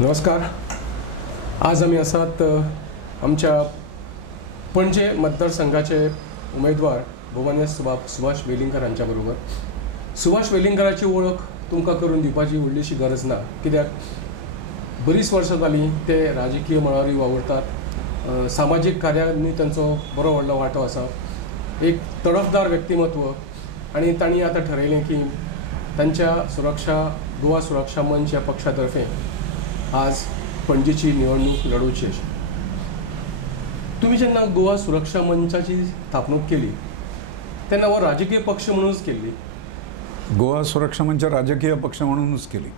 नमस्कार. आज आम्ही आसात आमच्या पणजे मतदारसंघाचे उमेदवार भोवमान्य सुभाष वेलिंगकर हांच्या बरोबर. सुभाष वेलिंगकराची वळख तुमकां करून दिवपाची व्हडलीशी गरज ना, कित्याक बरीच वर्सां जालीं ते राजकीय मळारूय वावुरतात. सामाजीक कार्यांनी तांचो बरो व्हडलो वांटो आसा. एक तडफदार व्यक्तिमत्व आनी तांणी आतां ठरयलें की तांच्या गोवा सुरक्षा मंच ह्या पक्षातर्फे आज पणजेची निवडणूक लढोवची अशी. तुम्ही जेन्ना गोवा सुरक्षा मंचाची स्थापणूक केली तेन्ना हो राजकीय पक्ष म्हणूनच केल्ली? गोवा सुरक्षा मंच राजकीय पक्ष म्हणूनच केली.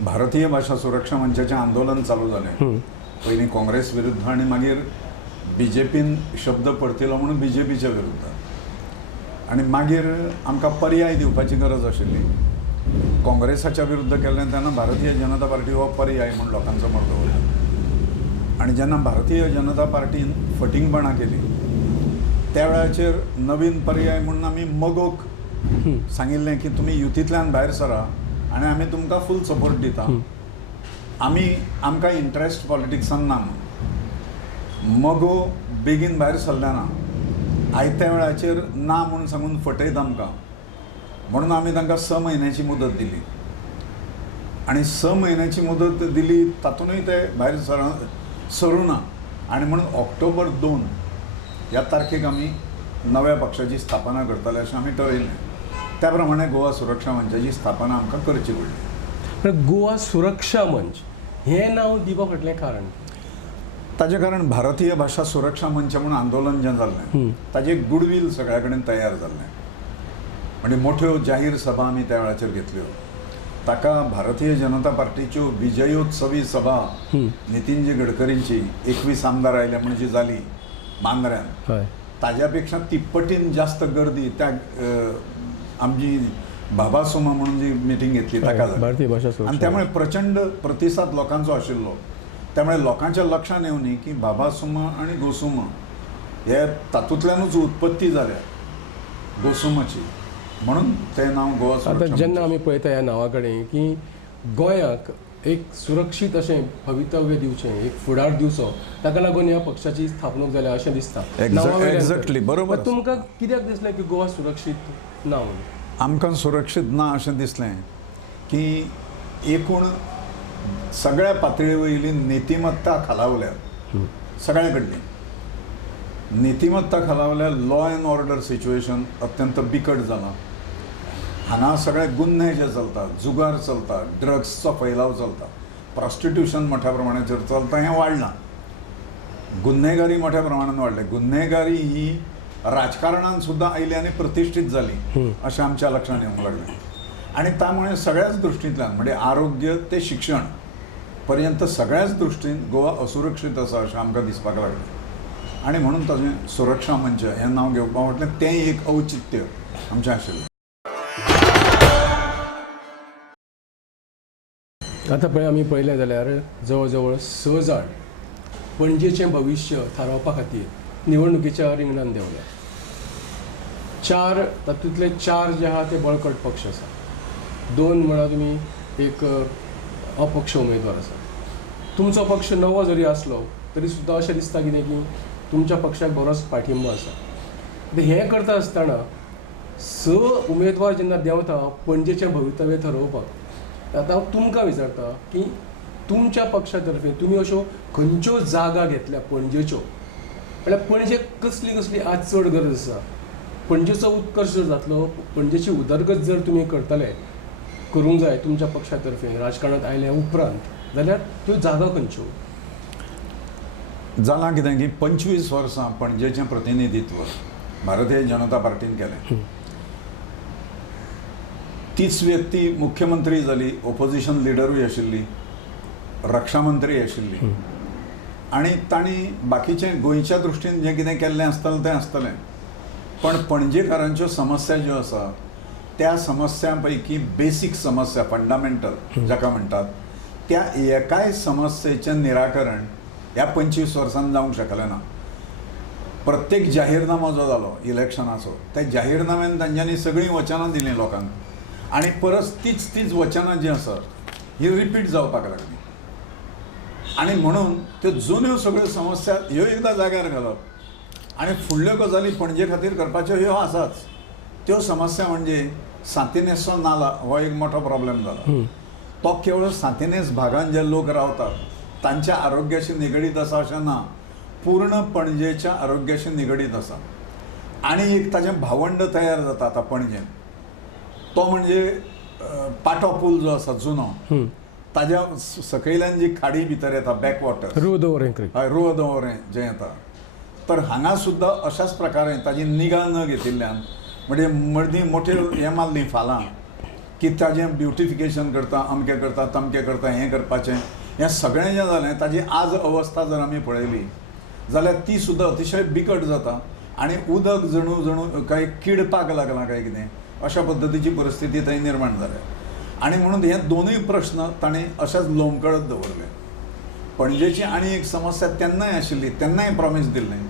भारतीय भाषा सुरक्षा मंचाचें आंदोलन चालू जालें. पयलीं काँग्रेस विरुद्ध आनी मागीर BJPन शब्द परतिलो म्हणून BJPच्या विरुद्ध. आनी मागीर आमकां पर्याय दिवपाची गरज आशिल्ली. काँग्रेसाच्या विरुद्ध केल्लें तेन्ना भारतीय जनता पार्टी हो पर्याय म्हूण लोकांचो मत दवरलो. आनी जेन्ना भारतीय जनता पार्टीन फटिंगपणां केली त्या वेळाचेर नवीन पर्याय म्हणून आमी मगोक सांगिल्लें की तुमी युतींतल्यान भायर सरा आनी आमी तुमकां फूल सपोर्ट दिता. आमकां इंट्रस्ट पॉलिटिक्सान ना. मगो बेगीन भायर सरले ना. आयत्या वेळाचेर ना म्हणून सांगून फटयत आमकां. म्हणून आमी तांकां 6 म्हयन्याची मुदत दिली. आनी 6 म्हयन्याची मुदत दिली तातूंतय ते भायर सरूं ना. आनी म्हणून ऑक्टोबर 2 ह्या तारखेक आमी नव्या पक्षाची स्थापना करतले अशें आमी ठरयलें. त्या प्रमाणे गोवा सुरक्षा मंचाची स्थापना आमकां करची पडली. गोवा सुरक्षा मंच हें नांव दिवपा फाटलें कारण? ताजें कारण भारतीय भाषा सुरक्षा मंच म्हणून आंदोलन जें जाल्लें ताजें एक गुडवील सगळ्या कडेन तयार जाल्लें. म्हणजे मोठ्यो जाहीर सभा आमी त्या वेळाचेर घेतल्यो. ताका भारतीय जनता पार्टीच्यो विजयोत्सवी सभा नितीनजी गडकरींची 21 आमदार आयले म्हणजे जाली मांद्र्यान, ताज्या पेक्षा तिप्पटीन जास्त गर्दी त्या आमची बाबा सोमा म्हणून जी मिटींग घेतली ताका भारतीय भाषा आनी त्यामुळे प्रचंड प्रतिसाद लोकांचो आशिल्लो. त्यामुळे लोकांच्या लक्षात येवं न्ही की बाबा सुमा आनी गोसुमा हे तातूंतल्यानूच उत्पत्ती जाल्या गोसुमाची. म्हणून तें नांव गोवा सुरक्षा मंच. आतां जेन्ना आमी पळयता ह्या नांवा कडेन की गोंयाक एक सुरक्षीत अशें भवितव्य दिवचें, एक फुडार दिवचो, ताका लागून ह्या पक्षाची स्थापणूक जाल्या अशें दिसता. एक्झॅक्टली बरोबर. तुमकां कित्याक दिसलें की गोवा सुरक्षीत ना म्हणून? आमकां सुरक्षीत ना अशें दिसलें की एकूण सगळ्या पातळी वयली नीतिमत्ता खालावल्या. सगळ्या कडली नीतिमत्ता खालावल्या. लॉ एंड ऑर्डर सिच्युएशन अत्यंत बिकट जालां. हांगा सगळे गुन्हे जे चलतात, जुगार चलता, ड्रग्सचो फैलाव चलता, प्रॉस्टिट्यूशन मोठ्या प्रमाणाचेर चलता, हें वाडलां. गुन्हेगारी मोठ्या प्रमाणान वाडले. गुन्हेगारी ही राजकारणान सुद्दां आयली आनी प्रतिश्ठीत जाली अशें आमच्या लक्षांत येवंक लागलें. आनी त्यामुळे सगळ्याच दृश्टींतल्यान म्हणजे आरोग्य ते शिक्षण पर्यंत सगळ्याच दृश्टीन गोवा असुरक्षीत आसा अशें आमकां दिसपाक लागलें. आनी म्हणून ताजें सुरक्षा मंच हें नांव घेवपाक म्हटलें तें एक औचित्य आमचें आशिल्लें. आतां आमी पळयलें जाल्यार जवळ जवळ 6 जाण पणजेचें भविश्य थारावपा खातीर निवडणुकीच्या रिंगणान देंवल्या. 4 तातूंतले 4 जे आहा ते बळकट पक्ष आसा. 2 म्हळ्यार तुमी एक अपक्ष उमेदवार आसा. तुमचो पक्ष नवो जरी आसलो तरी सुद्दां अशें दिसता कितें की तुमच्या पक्षाक बरोच पाठिंबो आसा. हें करता आसतना 6 उमेदवार जेन्ना देंवता पणजेचें भवितव्य थारोवपाक, आतां हांव तुमकां विचारता की तुमच्या पक्षा तर्फे तुमी अश्यो खंयच्यो जागा घेतल्या पणजेच्यो, म्हळ्यार पणजेक कसली कसली आज चड गरज आसा? पणजेचो उत्कर्श जर जातलो, पणजेची उदरगत जर तुमी करतले, करूंक जाय तुमच्या पक्षा तर्फे राजकारणांत आयल्या उपरांत, जाल्यार त्यो जागा खंयच्यो? जालां कितें की 25 वर्सां पणजेचें प्रतिनिधित्व भारतीय जनता पार्टीन केलें. तीच व्यक्ती मुख्यमंत्री जाली, ऑपोजिशन लिडरूय आशिल्ली, रक्षा मंत्री आशिल्ली. आनी तांणी बाकीचें गोंयच्या दृश्टीन जें कितें केल्लें आसतलें तें आसतलें. पण पणजेकारांच्यो समस्या ज्यो आसा त्या समस्यां पैकी बेसीक समस्या फंडामेंटल जाका म्हणटात त्या एकाय समस्येचें निराकरण ह्या 25 वर्सांत जावंक शकलें ना. प्रत्येक जाहीरनामो जो जालो इलेक्शनाचो त्या जाहीरनाम्यान तांच्यांनी सगळीं वचनां दिलीं लोकांक. आणि परत तीच वचनां जी आसा ही रिपीट जावपाक लागली. आणि म्हणून त्यो जुन्यो सगळ्यो समस्या ह्यो एकदां जाग्यार घालप आनी फुडल्यो गजाली पणजे खातीर करपाच्यो ह्यो आसाच. त्यो समस्या म्हणजे सांतिनेजचो नाला हो एक मोठो प्रॉब्लेम जाला. तो केवळ सांतिनेज भागांत जे लोक रावतात तांच्या आरोग्याशी निगडीत आसा अशें ना, पूर्ण पणजेच्या आरोग्याशी निगडीत आसा. आनी एक ताचें भावंड तयार जाता आतां पणजेन, तो म्हणजे पाटो पूल जो आसा जुनो, ताज्या सकयल्यान जी खाडी भितर येता बॅकवॉटर रुदोवरें क्रीक, हय रुदोवरें जें येता, तर हांगा सुद्दां अशाच प्रकारे ताजी निगा न घेतिल्ल्यान म्हणजे मदीं मोठ्यो हें मारलीं फालां की ताजें ब्युटिफिकेशन करता, अमकें करता, तमकें करता, हें करपाचें, हें सगळें जें जालें ताजी आज अवस्था जर आमी पळयली जाल्यार ती सुद्दां अतिशय बिकट जाता आनी उदक जणू जणू काय किडपाक लागलां काय कितें अशा पद्दतीची परिस्थिती थंय निर्माण जाल्या. आनी म्हणून हे दोनूय प्रश्न ताणें अशेंच लोंबकळत दवरले. पणजेची आनी एक समस्या तेन्नाय आशिल्ली, तेन्नाय प्रॉमिस दिल्लें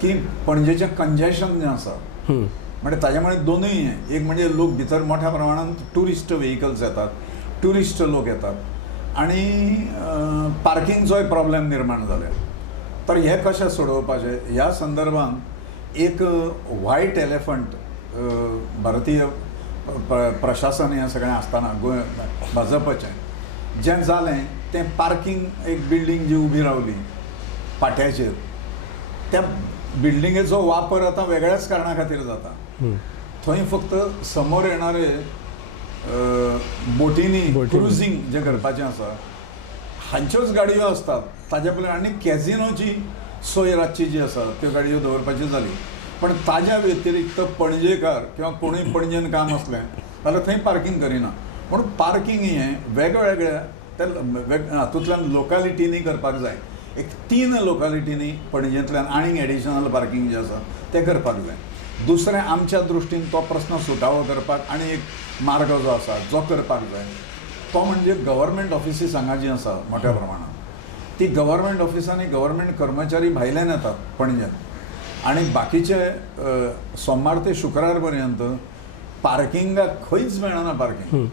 की पणजेचें कंजेशन जें आसा म्हणजे ताज्या दोनूय हें, एक म्हणजे लोक भितर मोठ्या प्रमाणांत ट्युरिस्ट व्हेहिकल्स येतात, ट्युरिस्ट लोक येतात आनी पार्किंगचोय प्रॉब्लेम निर्माण जाले. तर हे कशें सोडोवपाचें ह्या संदर्भान एक व्हायट एलिफंट भारतीय प्रशासन हें सगळें आसतना गोंय भाजपाचें जें जालें तें पार्किंग एक बिल्डींग जी उबी रावली पाट्याचेर, त्या बिल्डिंगेचो वापर आतां वेगळ्याच कारणां खातीर जाता. थंय फक्त समोर येणारे बोटींनी क्रुजींग जें करपाचें आसा हांच्योच गाडयो असतात. ताज्या पयलीं आनी कॅझिनोची सोय रातची जी आसा त्यो गाडयो दवरपाची जाली. पण ताज्या व्यतिरिक्त पणजेकार किंवा कोणूय पणजेन काम असलें जाल्यार थंय पार्किंग करिना. म्हणून पार्किंग हें वेगवेगळ्या त्या हातूंतल्यान लोकालिटीनी करपाक जाय. एक 3 लोकालिटीनी पणजेंतल्यान आनीक एडिशनल पार्किंग जें आसा तें करपाक जाय. दुसरें आमच्या दृश्टीन तो प्रस्न सुटावो करपाक आनी एक मार्ग जो आसा जो करपाक जाय तो म्हणजे गव्हर्मेंट ऑफिसीस हांगा जीं आसा मोठ्या प्रमाणांत, ती गव्हर्मेंट ऑफिसांनी गव्हर्मेंट कर्मचारी भायल्यान येतात पणजेन आनी बाकीचे सोमार ते शुक्रार पर्यंत पार्किंगाक खंयच मेळना. पार्किंग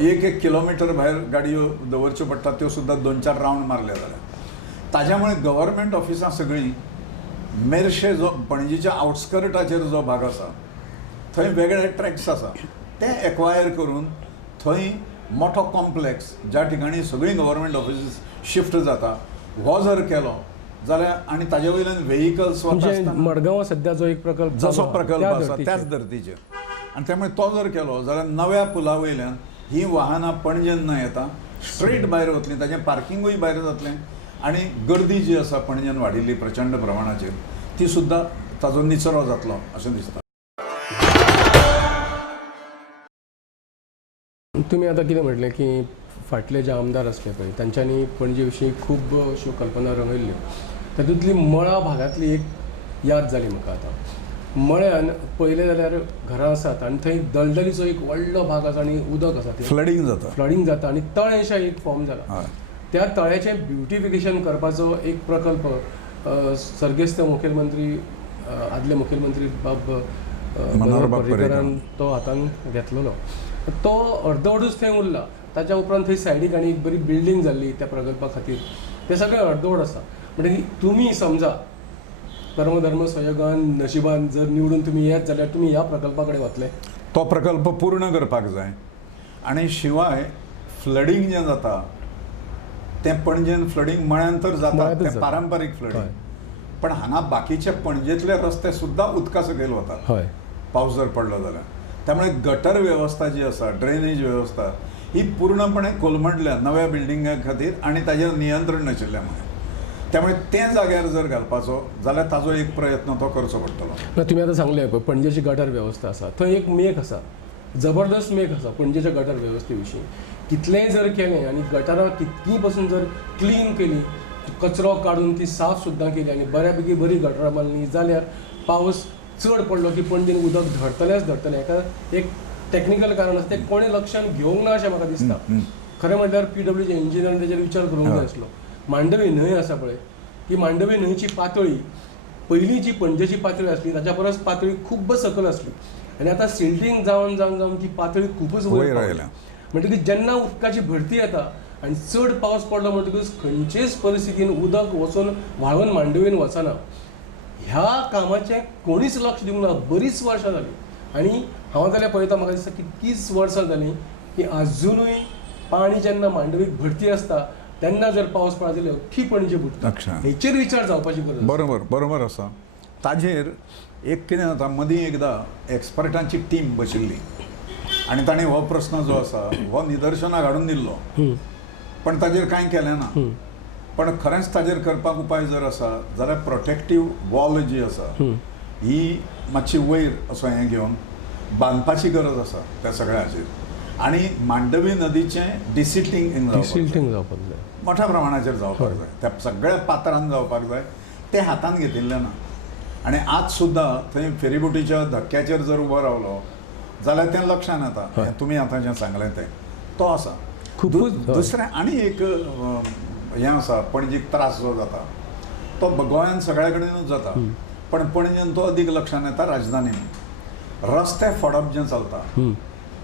1-1 किलोमिटर भायर गाडयो दवरच्यो पडटात, त्यो सुद्दां 2-4 रावंड मारले जाल्यार. ताज्या गव्हर्मेंट ऑफिसां सगळीं मेरशे जो पणजेच्या आउटस्कर्टाचेर जो भाग आसा थंय वेगळे ट्रॅक्स आसा ते एक्वायर करून थंय मोठो कॉम्प्लेक्स ज्या ठिकाणी सगळीं गव्हर्मेंट ऑफिसीस शिफ्ट जाता हो जर केलो जाल्यार आनी ताजे वयल्यान व्हेहिकल्स मडगांव सध्या जो एक प्रकल्प जसो प्रकल्प आसा त्याच धर्तीचेर आनी त्यामुळे तो जर केलो जाल्यार नव्या पुला वयल्यान ही वाहनां पणजेन न येता स्ट्रेट भायर वतलीं, ताजें पार्किंगूय भायर जातलें आनी गर्दी जी आसा पणजेन वाडिल्ली प्रचंड प्रमाणाचेर ती सुद्दां ताजो निचरो जातलो अशें दिसता. तुमी आतां कितें म्हटलें की फाटले जे आमदार आसले पळय तांच्यांनी पणजे विशीं खूब अश्यो कल्पना रंगयल्ल्यो. तातूंतली मळा भागांतली एक याद जाली म्हाका. आतां मळ्यान पळयलें जाल्यार घरां आसात आनी थंय दलदलीचो एक व्हडलो भाग आसा आनी उदक आसा, फ्लडींग जाता आनी तळेशें एक फॉर्म जाला. त्या तळ्याचें ब्युटिफिकेशन करपाचो एक प्रकल्प सर्गेस्त मुखेलमंत्री आदले मुखेलमंत्री बाब पर्रीकरान तो हातांत घेतलेलो. तो अर्दवटूच थंय उरला. ताच्या उपरांत थंय सायडीक आनी एक बरी बिल्डींग जाल्ली त्या प्रकल्पा खातीर. तें सगळें अर्दवट आसा. म्हणजे तुमी समजा कर्मधर्म संयोगान नशिबान जर निवडून तुमी येत जाल्यार तुमी ह्या प्रकल्पा कडेन वतले? तो प्रकल्प पूर्ण करपाक जाय. आनी शिवाय फ्लडींग जें जाता तें पणजेन फ्लडींग मळ्यान तर जाता, तें पारंपारीक फ्लडींग, पण हांगा बाकीचे पणजेंतले रस्ते सुद्दां उदका सकयल वतात पावस जर पडलो जाल्यार. त्यामुळे गटर वेवस्था जी आसा, ड्रेनेज वेवस्था ही पूर्णपणे कोलमडल्या नव्या बिल्डिंगा खातीर आनी ताजेर नियंत्रण नाशिल्ल्या मुळे. त्यामुळे ते जाग्यार जर घालपाचो जाल्यार ताजो एक प्रयत्न तो करचो पडटलो. तुमी आतां सांगलें पळय पणजेची गटर वेवस्था आसा, थंय एक मेख आसा, जबरदस्त मेख आसा पणजेच्या गटर वेवस्थे विशीं. कितलेंय जर केलें आनी गटारां कितकीय पासून जर क्लीन केली, कचरो काडून ती साफ सुद्दां केली आनी बऱ्यापैकी बरी गटारां बांदली जाल्यार पावस चड पडलो की पणजेन उदक धडटलेंच धडटलें. हेका एक टॅक्निकल कारण आसा तें कोणें लक्षान घेवंक ना अशें म्हाका दिसता. खरें म्हटल्यार PWC इंजिनियरान तेजेर विचार करूंक जाय आसलो. मांडवी न्हंय आसा पळय, ही मांडवी न्हंयची पातळी पयलीं जी पणजेची पातळी आसली ताच्या परस पातळी खूब सकयल आसली आनी आतां सिल्टिंग जावन ती पातळी खूबच वयर रावल्या. म्हणटकीर जेन्ना उदकाची भरती येता आनी चड पावस पडलो म्हणटकूच खंयचेच परिस्थितीन उदक वचून व्हाळून मांडवीन वचना. ह्या कामाचें कोणीच लक्ष दिवंक ना. बरीच वर्सां जालीं आनी हांव जाल्यार पळयता म्हाका दिसता की 30 वर्सां जालीं की आजुनूय पाणी जेन्ना मांडवीक भरती आसता तेन्ना जर पावस पडत जाल्यार अख्खी पणजे बुडटा. हेचेर विचार जावपाची गरज. बरोबर आसा. ताजेर एक कितें जाता, मदीं एकदां एक्सपर्टांची टीम बशिल्ली आनी ताणें हो प्रस्न जो आसा हो निदर्शनाक हाडून दिल्लो, पण ताजेर कांय केलें ना. पण खरेंच ताजेर करपाक उपाय जर आसा जाल्यार प्रोटेक्टीव वॉल जी आसा ही मातशी वयर असो हें घेवन बांदपाची गरज आसा त्या सगळ्या हाचेर. आनी मांडवी नदीचें डिसिल्टिंग जावपाक जाय, मोठ्या प्रमाणाचेर जावपाक जाय, त्या सगळ्या पात्रांत जावपाक जाय. ते हातान घेतिल्लें ना. आनी आज सुद्दां थंय फेरीबोटीच्या धक्क्याचेर जर उबो रावलो जाल्यार तें लक्षांत येता. तुमी आतां जें सांगलें तें तो आसा. दुसरें आनी एक हें आसा, पणजेक त्रास जो जाता तो गोंयांत सगळ्या कडेनूच जाता, पण पणजेन तो अदीक लक्षांत येता राजधानीन. रस्ते फोडप जें चलता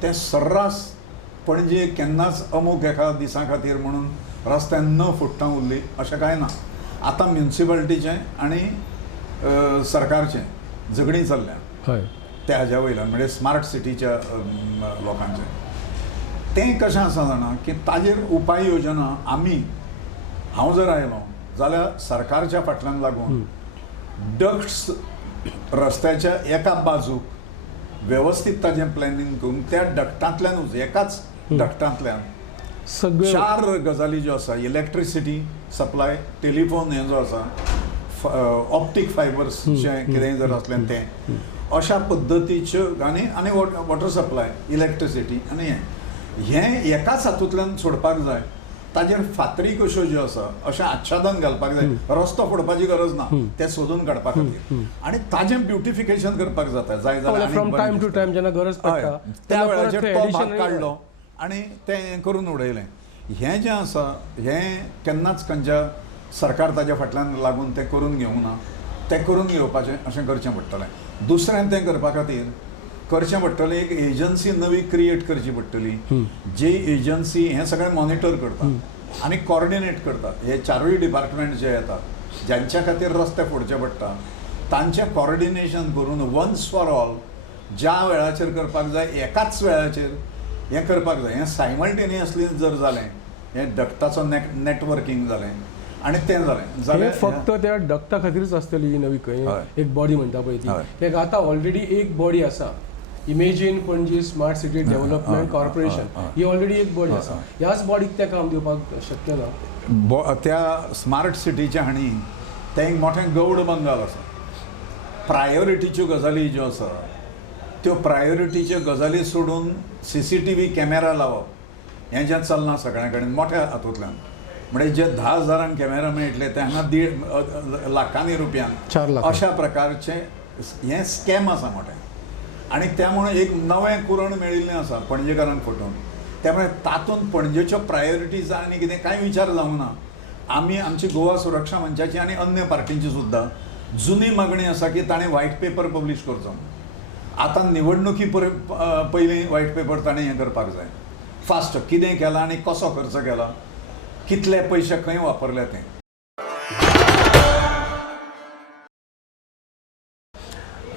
तें सर्रास पणजे केन्नाच अमूक एका दिसा खातीर म्हणून रस्ते न फुट्टा उरली अशें कांय ना. आतां म्युन्सिपालिटीचें आनी सरकारचें झगडीं चल्ल्या त्या हाज्या वयल्यान, म्हणजे स्मार्ट सिटीच्या लोकांचें. तें कशें आसा जाणा की ताजेर उपाय योजना हांव जर आयलो जाल्यार सरकारच्या फाटल्यान लागून डक्ट्स रस्त्याच्या एका बाजूक वेवस्थीत ताजें प्लॅनिंग करून त्या डक्टांतल्यानूच एकाच डक्टांतल्यान 4 गजाली ज्यो आसा, इलेक्ट्रिसिटी सप्लाय, टेलिफोन हें जो आसा, ऑप्टीक फायबर्स जें कितेंय जर असलें तें, अशा पद्दतीच्यो आनी वॉटर सप्लाय, इलेक्ट्रिसिटी आनी हें एकाच हातूंतल्यान सोडपाक जाय. ताजेर फातरी कश्यो ज्यो आसा अशें आच्छादन घालपाक जाय. रस्तो फोडपाची गरज ना तें सोदून काडपा खातीर. आनी ताजें ब्युटिफिकेशन करपाक जाता. जाय जाल्यार फ्रॉम टायम टू टायम जेन्ना गरज पडटा त्या वेळाचेर तो भाग काडलो आनी तें हें करून उडयलें. हें जें आसा हें केन्नाच खंयच्या सरकार ताच्या फाटल्यान लागून तें करून घेवंक ना. तें करून घेवपाचें अशें करचें पडटलें. दुसरें तें करपा खातीर करचें पडटलें एक एजन्सी नवी क्रिएट करची पडटली, जी एजन्सी हें सगळें मॉनिटर करता आनी कॉर्डिनेट करता. हे 4य डिपार्टमेंट जे येतात ज्यांच्या खातीर रस्ते फोडचे पडटा तांचें कॉर्डिनेशन करून वन्स फॉर ऑल ज्या वेळाचेर करपाक जाय एकाच वेळाचेर हें करपाक जाय. हें सायमल्टेनियसली जर जालें, हें डक्टाचो नेटवर्कींग जालें आनी तें जालें जाल्यार फक्त त्या डक्टा खातीरच आसतली ही नवी एक बॉडी म्हणटा पळय ती. तेका आतां ऑलरेडी एक बॉडी आसा, imagine Panaji smart city development corporation, ही ऑलरेडी एक बॉडी आसा. ह्याच बॉडीक तें काम दिवपाक शक्य ना. त्या स्मार्ट सिटीच्या हांणी तें एक मोठें गौड बंगाल आसा. प्रायोरिटीच्यो गजाली ज्यो आसा त्यो प्रायोरिटीच्यो गजाली सोडून CCTV कॅमेरा लावप हें जें चलना सगळ्या कडेन मोठ्या हातूंतल्यान. म्हणजे जे 10,000 कॅमेरा मेळटले ते हांगा 1.5 लाखांनी रुपयान 4 लाख अशा प्रकारचें हें स्कॅम आसा मोठें. आनी त्यामुळे एक नवें कुरण मेळिल्लें आसा पणजेकारांक फटोवन. त्यामुळे तातूंत पणजेच्यो प्रायोरिटीज आनी कितें कांय विचार जावंक ना. आमी आमची गोवा सुरक्षा मंचाची आनी अन्य पार्टींची सुद्दां जुनी मागणी आसा की ताणें व्हायट पेपर पब्लीश करचो. आतां निवडणुकी पयलीं व्हायट पेपर ताणें हें करपाक जाय. फास्ट कितें केलां आनी कसो खर्च केला, कितले पयशे खंय वापरले तें.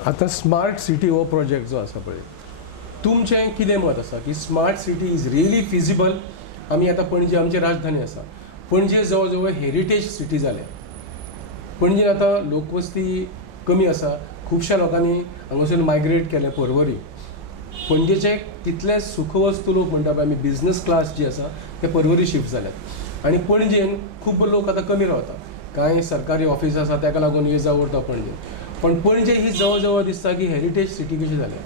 आतां स्मार्ट सिटी हो प्रोजेक्ट जो आसा पळय, तुमचें कितें मत आसा की smart city is really feasible? आमी आतां पणजे आमची राजधानी आसा. पणजे जवळ जवळ हेरिटेज सिटी जाल्या. पणजेन आतां लोकवस्ती कमी आसा. खुबश्या लोकांनी हांगासून मायग्रेट केलें पर्वरी. पणजेचे तितले सुखवस्तू लोक म्हणटा पळय आमी बिझनस क्लास जी आसा ते पर्वरी शिफ्ट जाल्यात. आनी पणजेन खूब लोक आतां कमी रावता. कांय सरकारी ऑफिस आसा ताका लागून ये जावरता पणजे. पण पणजे ही जवळ जवळ दिसता की हेरिटेज सिटी कशी जाल्या.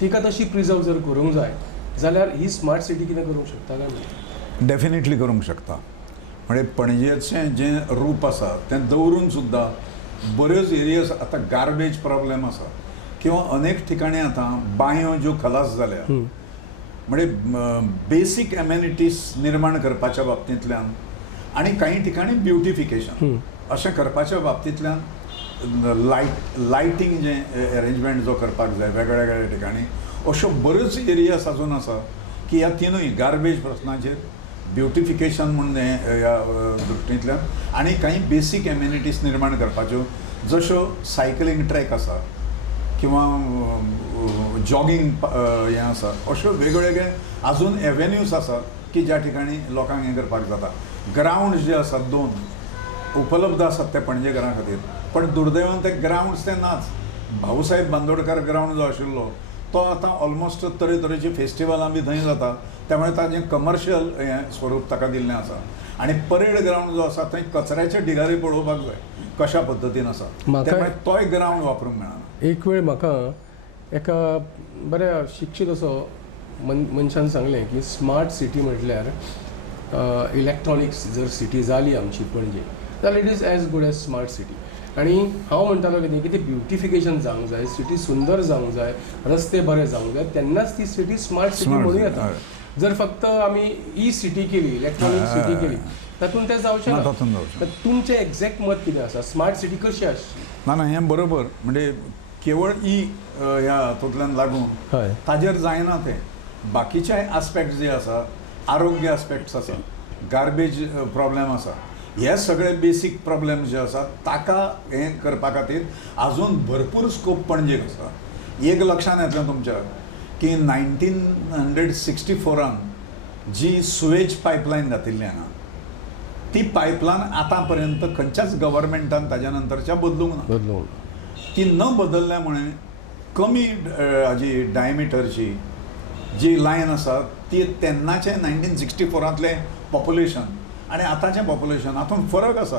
तिका तशी प्रिजर्व जर करूंक जाय जाल्यार ही स्मार्ट सिटी कितें करूंक शकता काय ना? डेफिनेटली करूंक शकता. म्हणजे पणजेचें जें रूप आसा तें दवरून सुद्दां बऱ्योच एरियाज आतां गार्बेज प्रॉब्लेम आसा किंवा अनेक ठिकाणी आतां बांयो ज्यो खलास जाल्या, म्हणजे बेसीक एमेनिटीज निर्माण करपाच्या बाबतींतल्यान आनी काही ठिकाणी ब्युटिफिकेशन अशें करपाच्या बाबतींतल्यान लायटींग जें अरेंजमेंट जो करपाक जाय वेगळ्या ठिकाणी, अश्यो बऱ्योच एरियाज आजून आसा की ह्या तिनूय गार्बेज प्रश्नाचेर, ब्युटिफिकेशन म्हणून ह्या दृश्टींतल्यान आनी काही बेसीक एम्युनिटीज निर्माण करपाच्यो जश्यो सायकलींग ट्रॅक आसा किंवा जॉगिंग हें आसा अश्यो वेगवेगळे आजून एवेन्यूज आसा की ज्या ठिकाणी लोकांक हें करपाक जाता. ग्रावंड जे आसात 2 उपलब्ध आसात ते पणजेकारां खातीर, पण दुर्दैवान ते ग्रावंड्स ते नाच. भाऊसाहेब बांदोडकार ग्रावंड जो आशिल्लो तो आतां ऑलमोस्ट तरेतरेची फेस्टिवलां बी थंय जाता, त्यामुळे ताजें कमर्शियल हें स्वरूप ताका दिल्लें आसा. आनी परेड ग्रावंड जो आसा थंय कचऱ्याचे ढिगारी पळोवपाक जाय कशा पद्दतीन आसा, त्यामुळे तोय ग्रावंड वापरूंक मेळना. एक वेळ म्हाका एका बऱ्या शिक्षीत असो मनशान सांगलें की स्मार्ट सिटी म्हटल्यार इलेक्ट्रॉनिक्स जर सिटी जाली आमची पणजे जाल्यार it is as good as smart city. आनी हांव म्हणटालो कितें की तें ब्युटिफिकेशन जावंक जाय, सिटी सुंदर जावंक जाय, रस्ते बरे जावंक जाय, तेन्नाच ती सिटी स्मार्ट सिटी म्हणूं येता. जर फक्त आमी ई सिटी केली, इलेक्ट्रॉनिक सिटी केली, तातूंत तें जावचें ना. तुमचें एक्झॅक्ट मत कितें आसा, स्मार्ट सिटी कशी आसची? ना हें बरोबर. म्हणजे केवळ ह्या हातूंतल्यान लागून ताजेर जायना तें. बाकीचे आस्पेक्ट जे आसा, आरोग्य आस्पेक्ट्स आसा, गार्बेज प्रॉब्लेम आसा, हे सगळे बेसीक प्रॉब्लेम जे आसा ताका हें करपा खातीर आजून भरपूर स्कोप पणजेक आसा. एक लक्षांत येतलें तुमच्या की 1964 जी सुएज पायपलायन घातिल्ली हांगा, ती पायपलायन आतां पर्यंत खंयच्याच गव्हर्मेंटान ताज्या नंतरच्या बदलूंक ना. ती न बदलल्या मुळे कमी हाजी डायमिटरची जी लायन आसा ती तेन्नाचे 1964 पॉप्युलेशन आनी आतांचें पॉप्युलेशन हातूंत फरक आसा.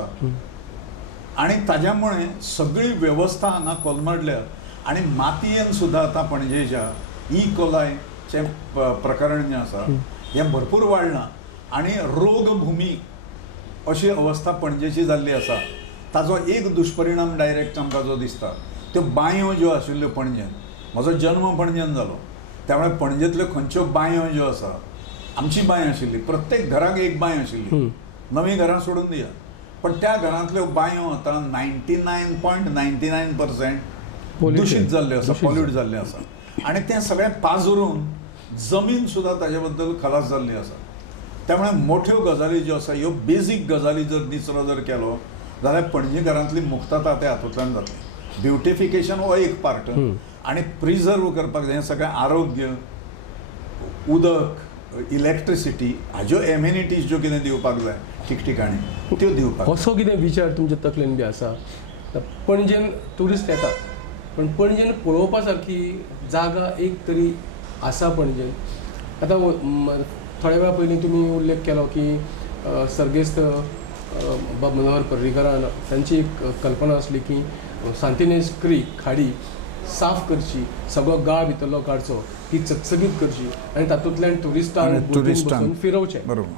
आनी ताज्या मुळे सगळी वेवस्था हांगा कोलमडल्या आनी मातयेन सुद्दां आतां पणजेच्या कोलायचें प्रकरण जें आसा हें भरपूर वाडलां आनी रोगभुमी अशी अवस्था पणजेची जाल्ली आसा. ताजो एक दुश्परिणाम डायरेक्ट आमकां जो दिसता त्यो बांयो ज्यो आशिल्ल्यो पणजेन, म्हजो जल्म पणजेन जालो, त्यामुळे पणजेंतल्यो खंयच्यो बांयो ज्यो आसा, आमची बांय आशिल्ली, प्रत्येक घराक एक बांय आशिल्ली, नवीं घरां सोडून दिया, पण त्या घरांतल्यो बांयो आतां 99.99% दुशीत जाल्ल्यो आसा, पॉल्यूट जाल्ल्यो आसा. आनी तें सगळें पाजरून जमीन सुद्दां ताजे बद्दल खलास जाल्ली आसा. त्यामुळे मोठ्यो गजाली ज्यो आसा ह्यो बेजीक गजाली जर निचरो जर केलो जाल्यार पणजेकारांतली मुक्तता त्या हातूंतल्यान जातली. ब्युटिफिकेशन हो एक पार्ट आनी प्रिजर्व करपाक जाय सगळें आरोग्य, उदक, इलेक्ट्रिसिटी, हाज्यो एम्युनिटीज ज्यो कितें दिवपाक जाय ठिकठिकाणी त्यो दिवपाक. असो कितें विचार तुमच्या तकलेन बी आसा? पणजेन ट्युरिस्ट येतात, पण पणजेन पळोवपा सारकी जागा एक तरी आसा पणजेन? आतां थोड्या वेळा पयलीं तुमी उल्लेख केलो की सर्गेस्त बाब मनोहर पर्रीकरान तांची एक कल्पना आसली की सांतिनेज क्रीक खाडी साफ करची, सगळो गाळ भितरलो काडचो, ती चकचकीत करची आनी तातूंतल्यान ट्युरिस्टांक फिरोवचें. बरोबर.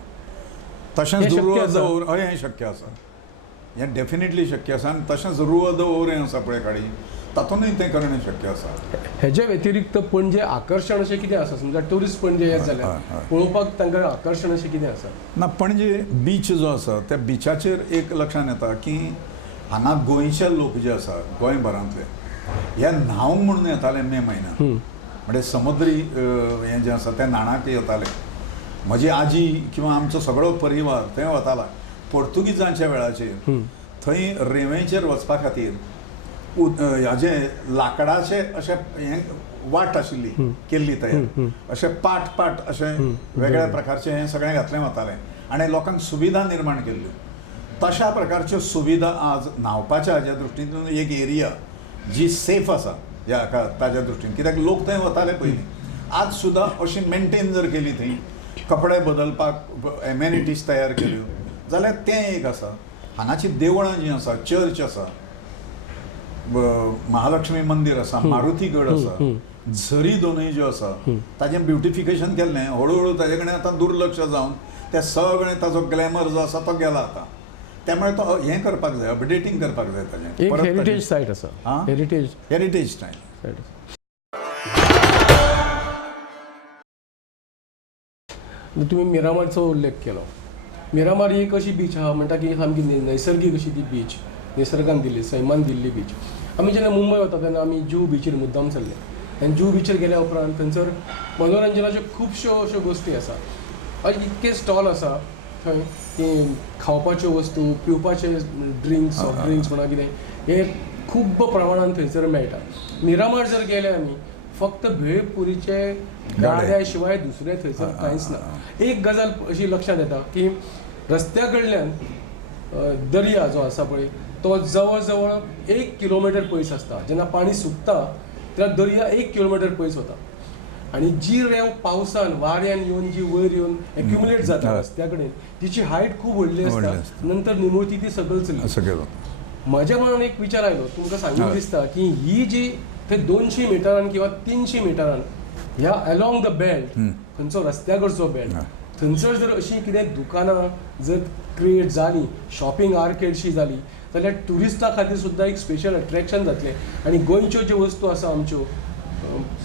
तशेंच हें शक्य आसा, हें डेफिनेटली शक्य आसा. आनी तशेंच रुवद हें आसा पळय खाडी, तातूंतय तें करणें शक्य आसा. हेजे व्यतिरिक्त पणजे आकर्शण अशें कितें आसा? समजा ट्युरिस्ट पणजे येत जाल्यार पळोवपाक तांकां आकर्शण अशें कितें आसा? ना, पणजे बीच जो आसा त्या बिचाचेर एक लक्षांत येता की हांगा गोंयचे लोक जे आसा गोंयभरांतले हे न्हांवंक म्हणून येताले मे म्हयन्यात. म्हणजे समुद्री हें जें आसा तें न्हाणाक येताले. म्हजी आजी किंवा आमचो सगळो परिवार थंय वताला. पोर्तुगीजांच्या वेळाचेर थंय रेंवेचेर वचपा खातीर हाजे लाकडाचे अशें हें वाट आशिल्ली केल्ली तयार, अशें पाट पाट अशें वेगळ्या प्रकारचें हें सगळें घातलें वतालें आनी लोकांक सुविधा निर्माण केल्ल्यो. तशा प्रकारच्यो सुविधा आज न्हांवपाच्या हाज्या दृश्टींतून एक एरिया जी सेफ आसा ह्या ताज्या दृश्टीन, कित्याक लोक थंय वताले पयलीं. आज सुद्दां अशी मेंटेन जर केली थंय, कपडे बदलपाक एम्युनिटीज तयार केल्यो जाल्यार तें एक आसा. हांगाची देवळां जीं आसा, चर्च आसा, महालक्ष्मी मंदिर आसा, मारुतीगड आसा, झरी दोनूय ज्यो आसा ताजें ब्युटिफिकेशन केल्लें. हळूहळू ताजे कडेन आतां दुर्लक्ष जावन तें सगळें ताजो ग्लॅमर जो आसा तो गेला आतां. त्यामुळे तो हें करपाक जाय, अपडेटींग करपाक जाय ताजें. एक हेरिटेज सायट आसा, हेरिटेज सायट. तुमी मिरामारचो उल्लेख केलो. मिरामार ही एक अशी बीच आहा म्हणटा की सामकी नैसर्गीक अशी ती बीच, निसर्गान दिल्ली, सैमान दिल्ली बीच. आमी जेन्ना मुंबय वता तेन्ना आमी जुहू बीचीर मुद्दाम चल्ले. आनी जुहू बीचीर गेल्या उपरांत थंयसर मनोरंजनाच्यो खुबश्यो अश्यो गोश्टी आसा. इतके स्टॉल आसा थंय की खावपाच्यो वस्तू पिवपाचे ड्रिंक्स सॉफ्ट ड्रिंक्स म्हणा कितें हे खूब प्रमाणान थंयसर मेळटा. मिरामार जर गेले आमी फक्त भेळपुरीचे गाड्या शिवाय दुसरें थंयसर कांयच ना. एक गजाल अशी लक्षांत येता की रस्त्या कडल्यान दर्या जो आसा पळय तो जवळ जवळ 1 किलोमीटर पयस आसता. जेन्ना पाणी सुकता तेन्ना दर्या 1 किलोमीटर पयस वता आनी जी रेंव पावसान वाऱ्यान येवन जी वयर येवन एक्युमुलेट जाता रस्त्या कडेन तिची हायट खूब व्हडली आसता. नंतर निमुळती ती सकयल चल्ली. म्हज्या मनान एक विचार आयलो तुमकां सांगून दिसता की ही जी ते 200 मिटरान किंवा 300 मिटरान ह्या अलॉंग द बेल्ट खंयचो रस्त्याकडचो बेल्ट थंयसर जर अशी कितें दुकानां जर क्रिएट जाली शॉपिंग आर्केडशी जाली जाल्यार ट्युरिस्टां खातीर सुद्दां एक स्पेशल अट्रॅक्शन जातलें. आनी गोंयच्यो ज्यो वस्तू आसा आमच्यो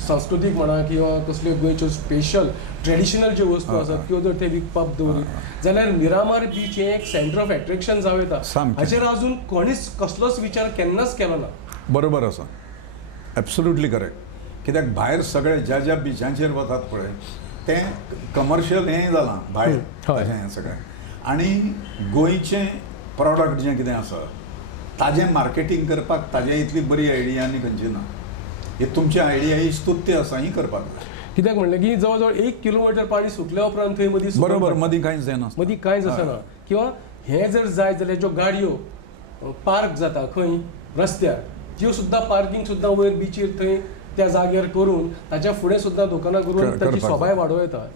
सांस्कृतीक म्हणा किंवा कसल्यो गोंयच्यो स्पेशल ट्रेडिशनल ज्यो वस्तू आसात त्यो जर ते विकपाक दवरीत जाल्यार मिरामार बीच हें एक सेंटर ऑफ अट्रॅक्शन जावं येता. हाचेर अजून कोणीच कसलोच विचार केन्नाच केलो ना. बरोबर आसा, एब्सोल्युटली करेक्ट. कित्याक भायर सगळे ज्या ज्या बिचांचेर वतात पळय तें कमर्शियल हें जालां भायर हें सगळें. आनी गोंयचें प्रॉडक्ट जें कितें आसा ताजें मार्केटींग करपाक ताजे इतली बरी आयडिया आनी खंयची ना. ही तुमची आयडिया ही स्तुत्य आसा ही करपाक. कित्याक म्हणलें की जवळ जवळ 1 किलोमीटर पाणी सुकल्या उपरांत थंय मदीं बरोबर मदीं कांयच जायना मदीं कांयच आसना. किंवा हें जर जाय जाल्यार ज्यो गाडयो पार्क जाता खंय रस्त्यार त्यो सुद्दां पार्किंग सुद्दां वयर बिचीर थंय त्या जाग्यार करून ताच्या फुडें सुद्दां दुकानां करून ताची सोबाय वाडोवं येता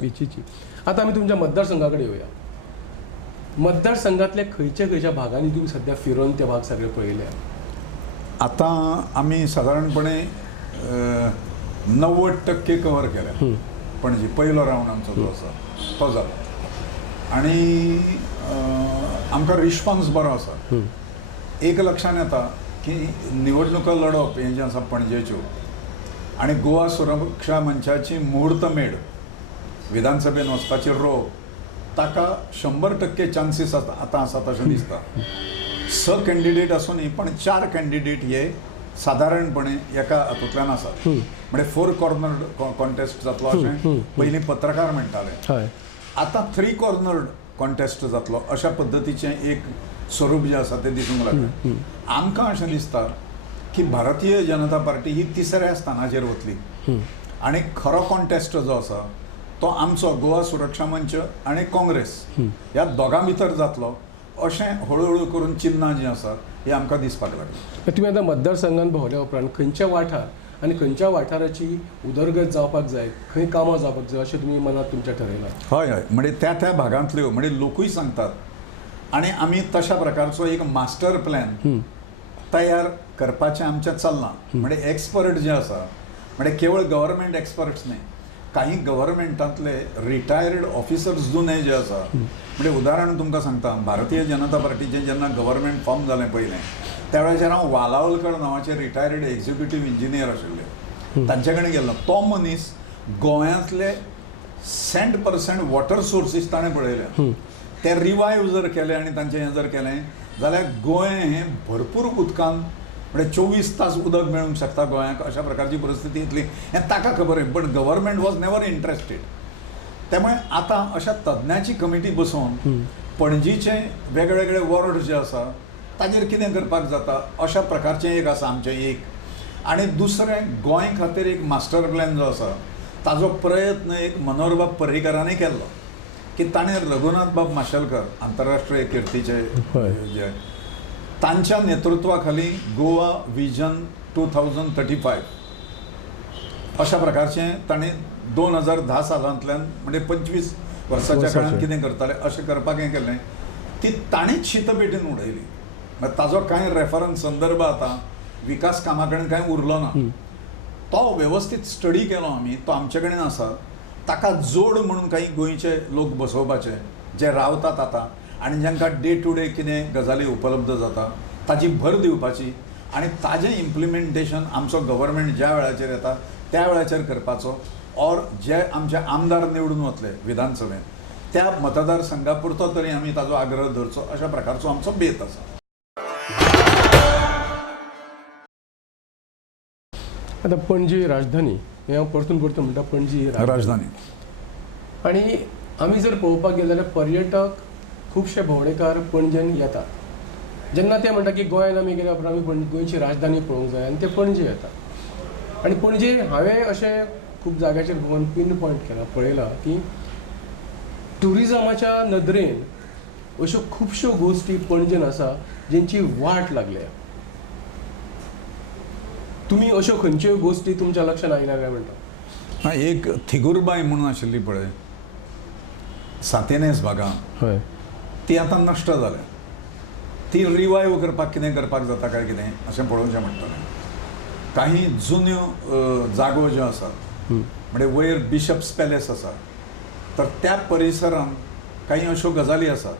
बिचीची. आतां आमी तुमच्या मतदारसंघा कडेन येवया. मतदारसंघातल्या खंयच्या खंयच्या भागांनी तुमी सध्या फिरोन ते भाग सगळे पळयले? आतां आमी सादारणपणे 90% कवर केल्या. पणजी पयलो रावंड आमचो जो आसा तो जालो आनी आमकां रिस्पॉन्स बरो आसा. एक लक्षांत येता की निवडणुका लडप हें जें आसा पणजेच्यो आनी गोवा सुरक्षा मंचाची मुहूर्त मेळ विधानसभेन वचपाची रो ताका 100% चान्सीस आतां आसा तशें दिसता. 6 कॅन्डिडेट आसूनय पण 4 कॅन्डिडेट हे सादारणपणे एका हातूंतल्यान आसात. म्हणजे 4 कॉर्नर कॉन्टेस्ट जातलो अशें पयलीं पत्रकार म्हणटाले. आतां 3 कॉर्नर कॉन्टेस्ट जातलो अशा पद्दतीचें एक स्वरूप जें आसा तें दिसूंक लागलें. आमकां अशें दिसता की भारतीय जनता पार्टी ही 3ऱ्या स्थानाचेर वतली आनी खरो कॉन्टेस्ट जो आसा तो आमचो गोवा सुरक्षा मंच आनी काँग्रेस ह्या दोगां भितर जातलो अशें हळू करून चिन्हां जीं आसात ही आमकां दिसपाक लागली. तुमी आतां मतदारसंघान भोंवल्या उपरांत खंयच्या वाठार आनी खंयच्या वाठाराची उदरगत जावपाक जाय खंय कामां जावपाक जाय अशें तुमी मनांत तुमच्या ठरयलां? हय म्हणजे त्या भागांतल्यो म्हणजे लोकूय सांगतात आनी आमी तशा प्रकारचो एक मास्टर प्लॅन तयार करपाचें आमचें चल्लां. म्हणजे एक्सपर्ट जे आसा म्हणजे केवळ गव्हर्मेंट एक्सपर्ट्स न्हय काही गव्हर्मेंटांतले रिटायर्ड ऑफिसर्स जुने जे आसा म्हणजे उदाहरण तुमकां सांगता भारतीय जनता पार्टीचें जेन्ना गव्हर्मेंट फॉर्म जालें पयलें त्या वेळाचेर हांव वालावलकर नांवाचे रिटायर्ड एक्झिक्युटीव इंजिनियर आशिल्ले तांचे कडेन गेल्लो. तो मनीस गोंयांतले 100% वॉटर सोर्सीस ताणें पळयल्या. ते रिवायव जर केले आनी तांचें हें जर केलें जाल्यार गोंय हें भरपूर उदकान म्हणजे 24 तास उदक मेळूंक शकता गोंयाक अशा प्रकारची परिस्थिती येतली हें ताका खबर आहे. पण गव्हर्मेंट वॉज नेवर इंट्रस्टेड. त्यामुळे आतां अशा तज्ञाची कमिटी बसोवन पणजीचे वेगवेगळे वॉर्ड जे आसा ताजेर कितें करपाक जाता अशा प्रकारचें एक आसा आमचें एक. आनी दुसरें गोंय खातीर एक मास्टर प्लॅन जो आसा ताजो प्रयत्न एक मनोहरबाब पर्रीकरांनी केल्लो की ताणें रघुनाथ बाब माशेलकर आंतरराष्ट्रीय कीर्तीचे जे तांच्या नेतृत्वा खाली गोवा विजन 2035 अशा प्रकारचें ताणें 2010 सालांतल्यान म्हणजे 25 वर्साच्या काळान कितें करताले अशें करपाक हें केलें. ती ताणीच शीतपेटीन उडयली. ताजो कांय रेफरन्स संदर्भ आतां विकास कामा कडेन कांय उरलो ना. तो वेवस्थीत स्टडी केलो आमी. तो आमचे कडेन आसा. ताका जोड म्हणून काही गोंयचे लोक बसोवपाचे जे रावतात आतां आनी जांकां डे टू डे कितें गजाली उपलब्ध जाता ताची भर दिवपाची आनी ताजें इम्प्लिमेंटेशन आमचो गव्हर्मेंट ज्या वेळाचेर येता त्या वेळाचेर करपाचो. और जे आमचे आमदार निवडून वतले विधानसभेत त्या मतदारसंघा पुरतो तरी आमी ताजो आग्रह धरचो अशा प्रकारचो आमचो बेत आसा. आतां पणजी राजधानी हें हांव परतून म्हणटा पणजी राजधानी आनी आमी जर पळोवपाक गेले जाल्यार पर्यटक खुबशे भोंवडेकार पणजेन येतात. जेन्ना ते म्हणटा की गोंयान आमी गेल्या उपरांत आमी गोंयची राजधानी पळोवंक जाय आनी ते पणजे येतात. आनी पणजे हांवें अशें खूब जाग्याचेर भोंवन पिन पॉयंट केला, पळयलां की ट्युरिजमाच्या नदरेन अश्यो खुबश्यो गोश्टी पणजेन आसा जेंची वाट लागल्या. तुमी अश्यो खंयच्यो गोश्टी तुमच्या लक्षांत आयल्या काय म्हणटा? एक थिगुरबाई म्हणून आशिल्ली पळय सातेनेस भागां, हय, ती आतां नश्ट जाल्या. ती रिवायव करपाक कितें करपाक जाता काय कितें अशें पळोवचें म्हणटलें. काही जुन्यो जागो ज्यो आसात म्हणजे वयर बिशप्स पॅलेस आसा, तर त्या परिसरांत काही अश्यो गजाली आसात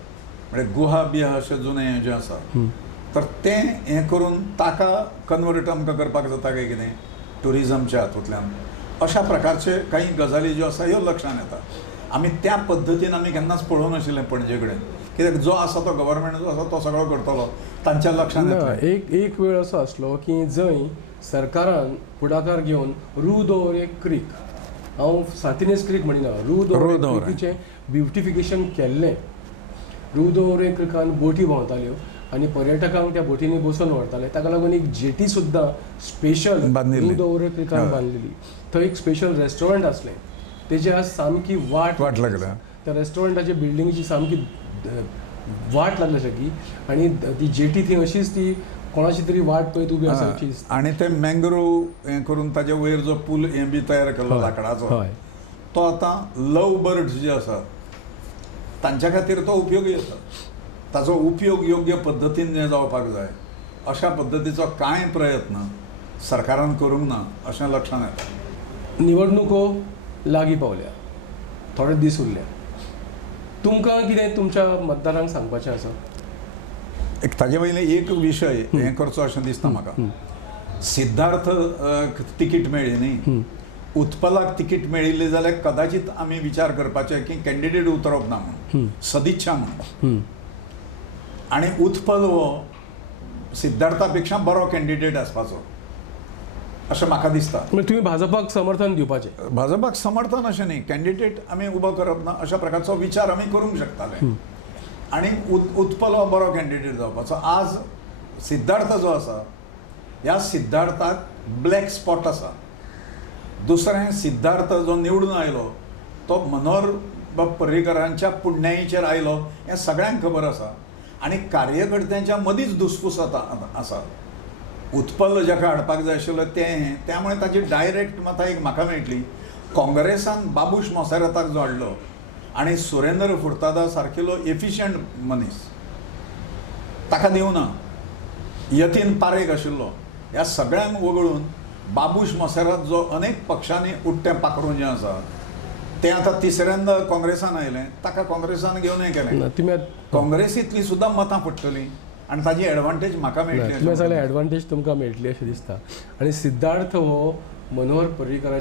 म्हणजे गुहा बिहा अशे जुने जे आसा, तर तें हें करून ताका कन्वर्ट आमकां करपाक जाता काय कितें ट्युरिजमच्या हातूंतल्यान. अशा प्रकारचे काही गजाली ज्यो आसा ह्यो लक्षांत येता. आमी त्या पद्दतीन आमी केन्नाच पळोवंक नाशिल्लें पणजे कडेन, कित्याक जो आसा तो गव्हर्मेंट जो आसा तो सगळो करतलो, तांच्या लक्षांत येतलें. एक वेळ असो आसलो की जंय सरकारान पुढाकार घेवन रू दोवरे क्रीक, हांव सातिनेस क्रीक म्हणिना, रू दोवरे क्रिकीचें ब्युटिफिकेशन केल्लें. रू दोवरे क्रिकान बोटी भोंवताल्यो आनी पर्यटकांक त्या बोटींनी बसून व्हरताले. ताका लागून एक जेटी सुद्दां स्पेशल रू दोवरे क्रिकान बांदलेली. थंय एक स्पेशल रेस्टॉरंट आसलें, तेजी आज सामकी वाट लागल्या. त्या रेस्टॉरंटाच्या बिल्डिंगेची सामकी वाट लागल्या सगळी. आनी ती जेटी थंय अशीच ती कोणाची तरी वाट पळयत उबी आसाची दिसता. आनी ते मँग्रोव हें करून ताजे वयर जो पूल हें बी तयार केल्लो लाकडाचो, तो आतां लव बर्ड्स जे आसात तांच्या खातीर तो उपयोगी आसा. ताचो उपयोग योग्य पद्दतीन जे जावपाक जाय अशा पद्दतीचो कांय प्रयत्न सरकारान करूंक ना अशें लक्षांत येता. निवडणुको लागीं पावल्या, थोडे दीस उरल्या. तुमकां कितें तुमच्या मतदारांक सांगपाचें आसा? एक ताजे वयले एक विशय हें करचो अशें दिसता म्हाका. सिद्धार्थ तिकीट मेळ्ळी न्ही, उत्पलाक तिकीट मेळिल्ली जाल्यार कदाचित आमी विचार करपाचे की कॅन्डिडेट उतरप ना म्हणून, सदिच्छा म्हणून. आनी उत्पल हो सिद्धार्था पेक्षा बरो कॅन्डिडेट आसपाचो अशें म्हाका दिसता. म्हणजे तुमी भाजपाक समर्थन दिवपाचें? भाजपाक समर्थन अशें न्ही, कॅन्डिडेट आमी उबो करप ना अशा प्रकारचो विचार आमी करूंक शकताले. आनी उत्पल हो बरो कॅन्डिडेट जावपाचो. आज सिद्धार्थ जो आसा ह्या सिद्धार्थाक ब्लॅक स्पॉट आसा. दुसरें, सिद्धार्थ जो निवडून आयलो तो मनोहर बाब पर्रीकरांच्या पुण्याईचेर आयलो हें सगळ्यांक खबर आसा. आनी कार्यकर्त्यांच्या मदींच धुसफूस आसा. उत्पल जाका हाडपाक जाय आशिल्लो तें, त्यामुळे ताची डायरेक्ट मतां एक म्हाका मेळटली. काँग्रेसान बाबूश मोसेराताक जो हाडलो आनी सुरेंद्र फुर्तादा सारकिलो एफिशियंट मनीस ताका दिवना, यतीन पारेख आशिल्लो, ह्या सगळ्यांक वगळून बाबूश मोसेरात जो अनेक पक्षांनी उठ्ठें पाखरूं जें आसा तें आतां तिसऱ्यांदा काँग्रेसान आयलें, ताका काँग्रेसान घेवन हें केलें. काँग्रेसींतलीं सुद्दां मतां पडटलीं आनी ताजी एडवांटेज म्हाका मेळटली. तुमी सांगलें एडवांटेज तुमकां मेळटली अशें दिसता. आनी सिद्धार्थ हो मनोहर पर्रीकर